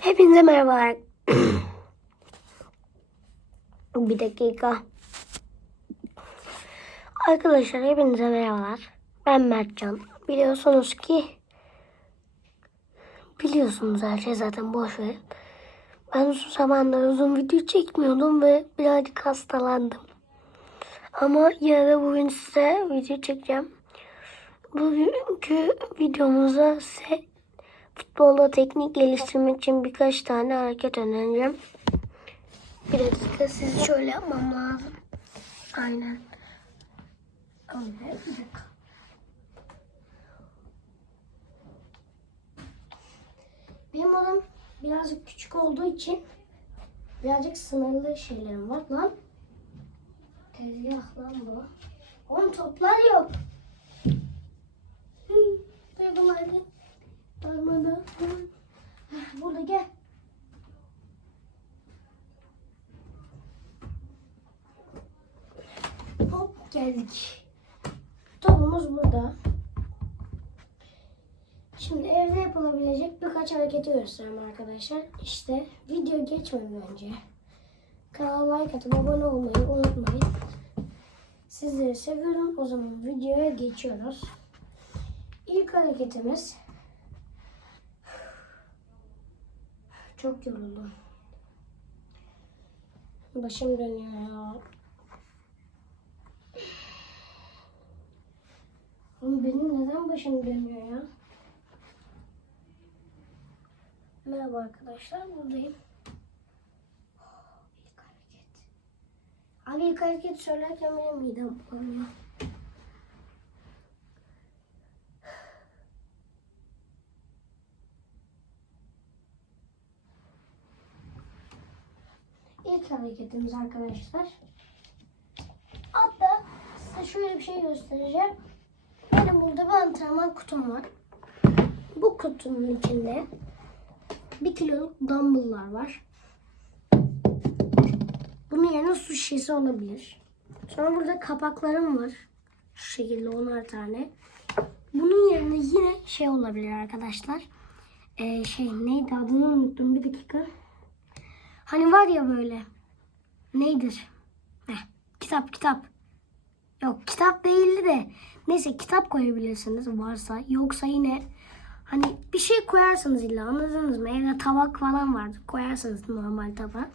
Hepinize merhabalar. Bir dakika. Arkadaşlar hepinize merhabalar. Ben Mertcan. Biliyorsunuz ki biliyorsunuz her şey zaten boş verin. Ben uzun zamandır uzun video çekmiyordum ve birazcık hastalandım. Ama yine bugün size video çekeceğim. Bugünkü videomuzda size futbolda teknik geliştirmek için birkaç tane hareket önereceğim. Bir dakika sizi şöyle yapmam lazım. Aynen. Bir dakika. Benim odam birazcık küçük olduğu için birazcık sınırlı şeylerim var lan. Tezgah lan bu. Oğlum toplar yok. Hı. Darmada. Burada gel. Hop geldik. Topumuz burada. Şimdi evde yapılabilecek birkaç hareketi göstereyim arkadaşlar. İşte video geçmeden önce kanala like atıp abone olmayı unutmayın. Sizleri seviyorum. O zaman videoya geçiyoruz. İlk hareketimiz çok yoruldum. Başım dönüyor ya. Oğlum benim neden başım dönüyor ya? Merhaba arkadaşlar buradayım. İlk hareket. Abi ilk hareket söylerken benim midem bulanıyor. İlk hareketimiz arkadaşlar. Hatta size şöyle bir şey göstereceğim. Benim burada bir antrenman kutum var. Bu kutunun içinde bir kiloluk dumbbell'lar var. Bunun yerine su şişesi olabilir. Sonra burada kapaklarım var. Şu şekilde onar tane. Bunun yerine yine şey olabilir arkadaşlar. Ee, şey neydi adını unuttum bir dakika. Hani var ya böyle. Neydir? Heh, kitap kitap. Yok kitap değildi de. Neyse kitap koyabilirsiniz varsa. Yoksa yine hani bir şey koyarsınız illa anladınız mı? Evde tabak falan vardır. Koyarsınız normal tabağa.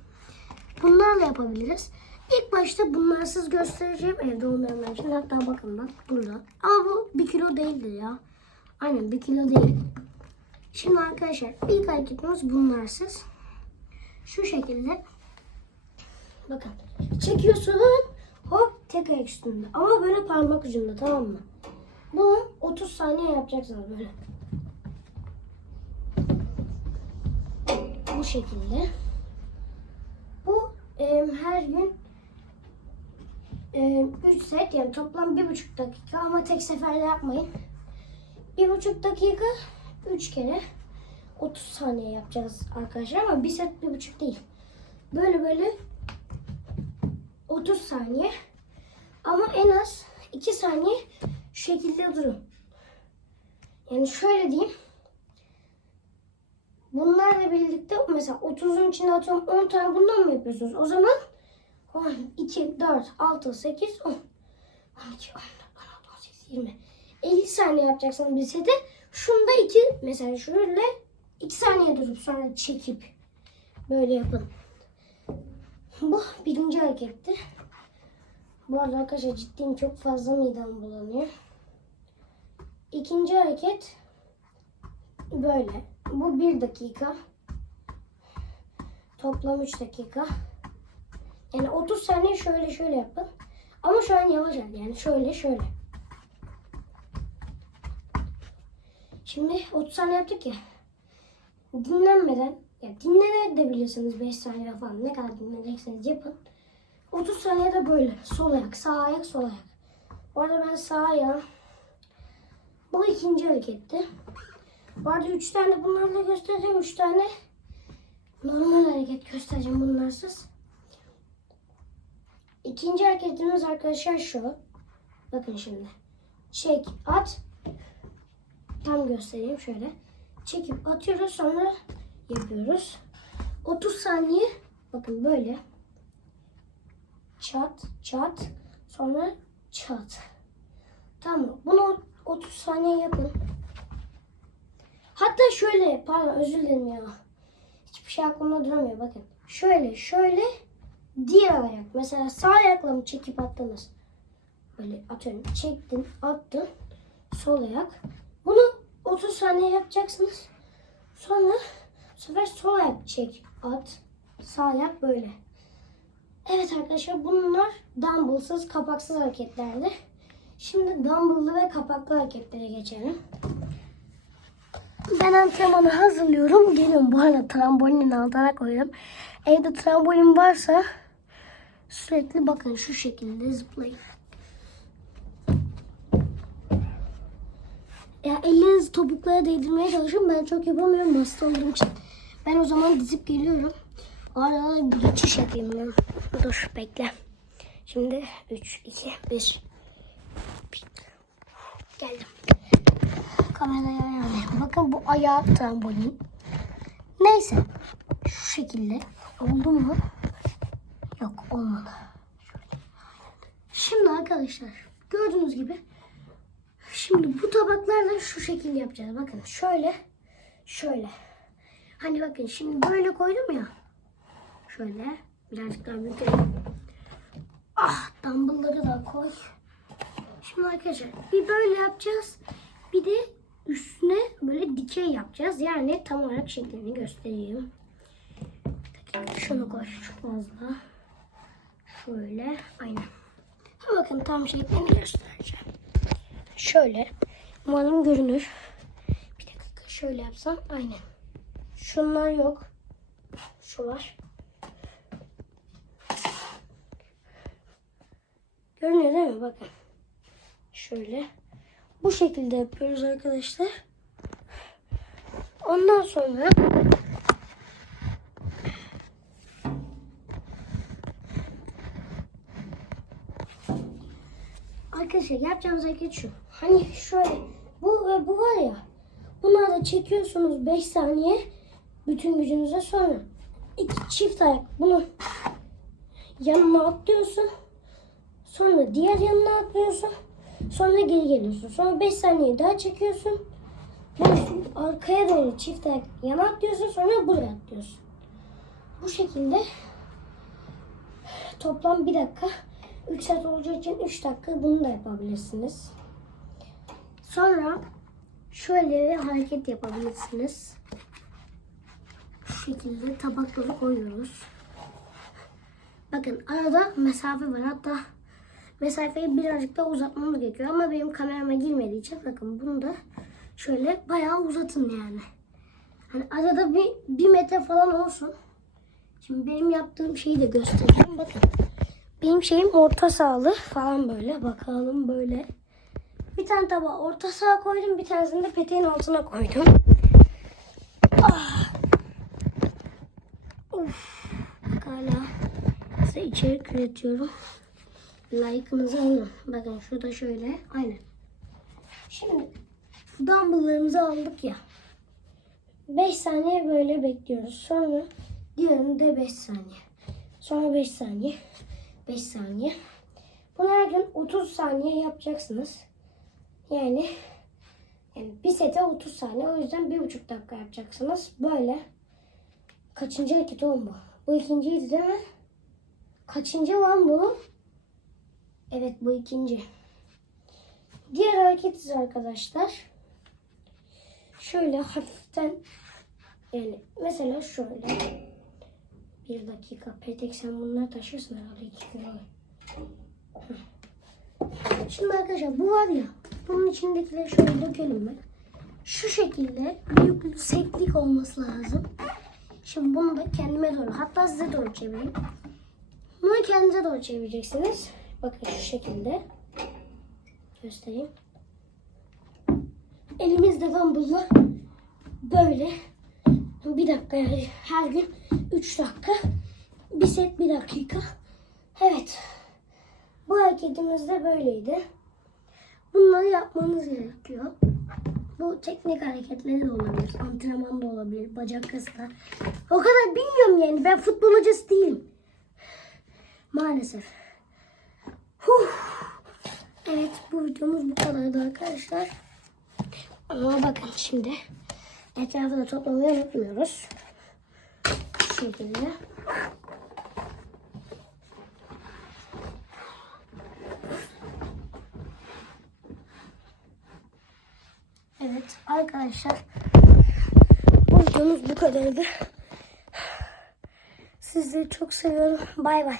Bunlarla yapabiliriz. İlk başta bunlarsız göstereceğim evde olmayanlar için. Hatta bakın bak burada. Ama bu bir kilo değildir ya. Aynen bir kilo değil. Şimdi arkadaşlar ilk hareketimiz bunlarsız. Şu şekilde. Bakın. Çekiyorsun. Hop tek ayak üstünde. Ama böyle parmak ucunda tamam mı? Bunu 30 saniye yapacaksınız böyle. Bu şekilde. Bu e, her gün 3 set yani toplam 1,5 dakika ama tek seferde yapmayın. 1,5 dakika 3 kere 30 saniye yapacağız arkadaşlar ama bir set 1,5 değil. Böyle böyle 30 saniye ama en az 2 saniye şu şekilde durun. Yani şöyle diyeyim. Bunlarla birlikte mesela 30'un içinde atıyorum 10 tane bundan mı yapıyorsunuz? O zaman 10, 2, 4, 6, 8, 10. 12, 14, 16, 18, 20. 50 saniye yapacaksınız bir sete. Şunda 2 mesela şöyle 2 saniye durup sonra çekip böyle yapın. Bu birinci hareketti. Bu arada arkadaşlar ciddiyim çok fazla midem bulanıyor. İkinci hareket böyle. Bu bir dakika. Toplam 3 dakika. Yani 30 saniye şöyle şöyle yapın. Ama şu an yavaş. Yani şöyle şöyle. Şimdi 30 saniye yaptık ya. Dinlenmeden ya dinlenebilirsiniz 5 saniye falan. Ne kadar dinlenecekseniz yapın. 30 saniye de böyle. Sol ayak, sağ ayak, sol ayak. Bu arada ben sağ ayağım. Bu ikinci hareketti. Bu arada 3 tane bunlarla göstereceğim. 3 tane normal hareket göstereceğim bunlarsız. İkinci hareketimiz arkadaşlar şu. Bakın şimdi. Çek, at. Tam göstereyim şöyle. Çekip atıyoruz sonra yapıyoruz. 30 saniye bakın böyle çat çat sonra çat. Tamam bunu 30 saniye yapın. Hatta şöyle pardon özür dilerim ya. Hiçbir şey aklımda duramıyor bakın. Şöyle şöyle diğer ayak. Mesela sağ ayakla mı çekip attınız? Böyle atıyorum çektin attın sol ayak. Bunu 30 saniye yapacaksınız. Sonra bu sefer sol ayak çek at sağ ayak böyle. Evet arkadaşlar bunlar dumbbellsız kapaksız hareketlerdi. Şimdi dumbbelllı ve kapaklı hareketlere geçelim. Ben antrenmanı hazırlıyorum. Geliyorum bu arada trambolinin altına koyuyorum. Evde trambolin varsa sürekli bakın şu şekilde zıplayın. Ya ellerinizi topuklara değdirmeye çalışın. Ben çok yapamıyorum hasta olduğum için. Ben o zaman dizip geliyorum. Arada bir geçiş yapayım ben. Dur bekle. Şimdi 3, 2, 1. Geldim. Kameraya ayarlayayım. Bakın bu ayağı trambolin. Neyse. Şu şekilde. Oldu mu? Yok olmadı. Şimdi arkadaşlar gördüğünüz gibi Şimdi bu tabaklarla şu şekil yapacağız. Bakın şöyle, şöyle. Hani bakın şimdi böyle koydum ya. Şöyle birazcık daha büyütelim. Ah dumbbellları da koy. Şimdi arkadaşlar bir böyle yapacağız. Bir de üstüne böyle dikey yapacağız. Yani tam olarak şeklini göstereyim. Şunu koy çok fazla. Şöyle aynen. Bakın tam şeklini göstereceğim. Şöyle. Umarım görünür. Bir dakika şöyle yapsam. Aynen. Şunlar yok. Şu var. Görünüyor değil mi? Bakın. Şöyle. Bu şekilde yapıyoruz arkadaşlar. Ondan sonra Arkadaşlar yapacağımız hareket şu. Hani şöyle bu ve bu var ya. Bunları da çekiyorsunuz 5 saniye bütün gücünüze sonra iki çift ayak bunu yanına atlıyorsun. Sonra diğer yanına atlıyorsun. Sonra geri geliyorsun. Sonra 5 saniye daha çekiyorsun. Bunu arkaya doğru çift ayak yana atlıyorsun. Sonra buraya atlıyorsun. Bu şekilde toplam 1 dakika 3 saat olacağı için 3 dakika bunu da yapabilirsiniz. Sonra şöyle bir hareket yapabilirsiniz. Şu şekilde tabakları koyuyoruz. Bakın arada mesafe var. Hatta mesafeyi birazcık daha uzatmamız gerekiyor. Ama benim kamerama girmediği için bakın bunu da şöyle bayağı uzatın yani. Hani arada bir, bir metre falan olsun. Şimdi benim yaptığım şeyi de göstereyim. Bakın. Benim şeyim orta sağlı falan böyle. Bakalım böyle. Bir tane tabağa orta sağa koydum. Bir tanesini de peteğin altına koydum. Ah. Of. Bak hala size içerik üretiyorum. Like'ınızı alın. Bakın şurada şöyle. Aynen. Şimdi dumbbelllarımızı aldık ya. 5 saniye böyle bekliyoruz. Sonra diğerini de 5 saniye. Sonra 5 saniye. 5 saniye. Bunu her gün 30 saniye yapacaksınız. Yani, yani bir sete 30 saniye. O yüzden bir buçuk dakika yapacaksınız. Böyle. Kaçıncı hareket oğlum bu? Bu ikinciydi değil mi? Kaçıncı lan bu? Evet bu ikinci. Diğer hareketiz arkadaşlar. Şöyle hafiften yani mesela şöyle bir dakika. Petek sen bunları taşırsın herhalde iki kilo. Hı. Şimdi arkadaşlar bu var ya. Bunun içindekileri şöyle dökelim mi? Şu şekilde bir yükseklik olması lazım. Şimdi bunu da kendime doğru hatta size doğru çevireyim. Bunu kendinize doğru çevireceksiniz. Bakın şu şekilde. Göstereyim. Elimizde dumbbell'la böyle bir dakika yani her gün 3 dakika. Bir set bir dakika. Evet. Bu hareketimiz de böyleydi. Bunları yapmanız gerekiyor. Bu teknik hareketleri de olabilir. Antrenman da olabilir. Bacak kası da. O kadar bilmiyorum yani. Ben futbol hocası değilim. Maalesef. Huh. Evet bu videomuz bu kadardı arkadaşlar. Ama bakın şimdi etrafı toplamayı unutmuyoruz. Şu şekilde. Evet arkadaşlar bu videomuz bu kadardı. Sizleri çok seviyorum. Bay bay.